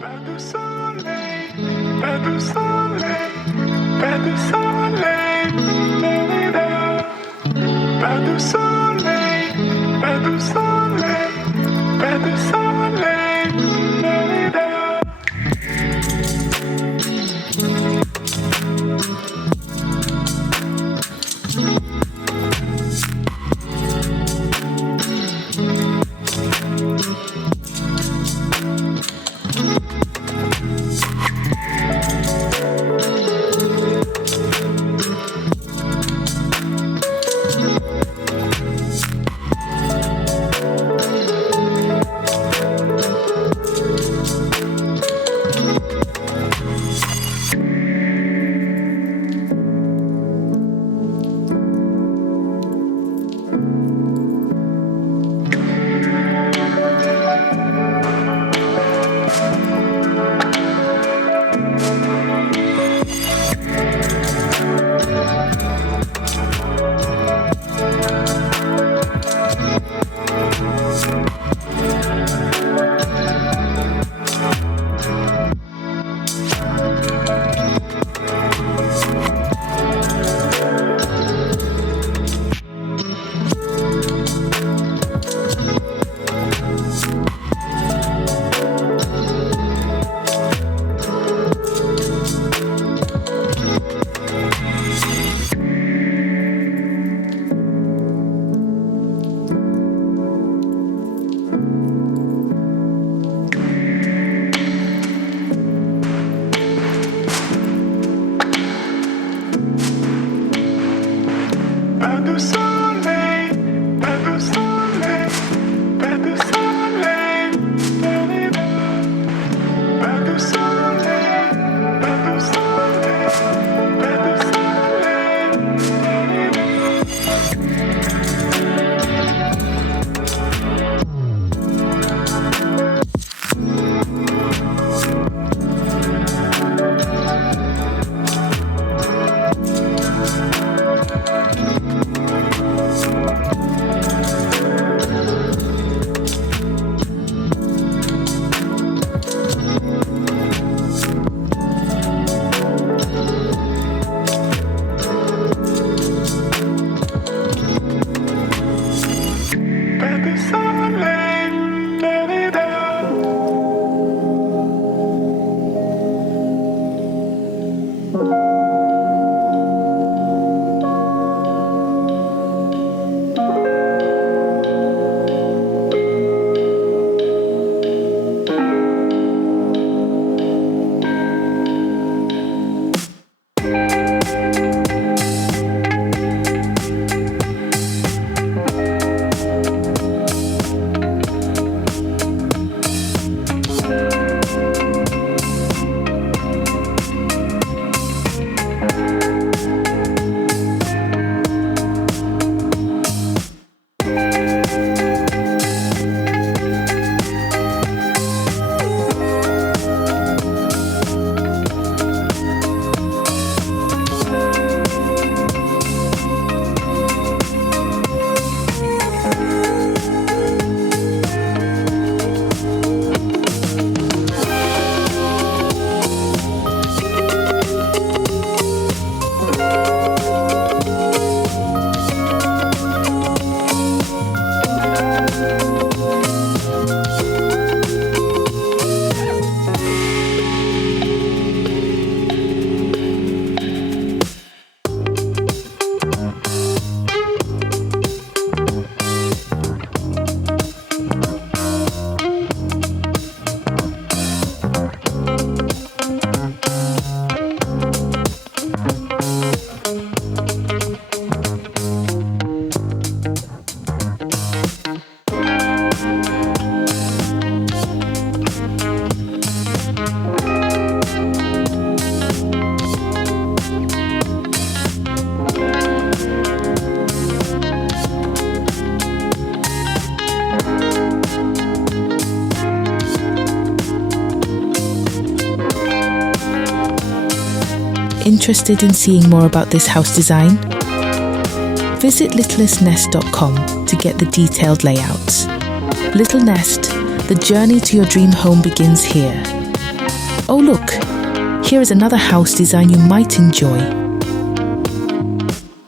Pas de soleil, pas de soleil, pas de soleil, pas de soleil, pas de soleil, pas de soleil, pas de soleil, pas de soleil, pas de soleil, pas de soleil, pas de soleil, pas de Interested in seeing more about this house design? Visit littlestnest.com to get the detailed layouts. Little Nest, the journey to your dream home begins here. Oh look, here is another house design you might enjoy.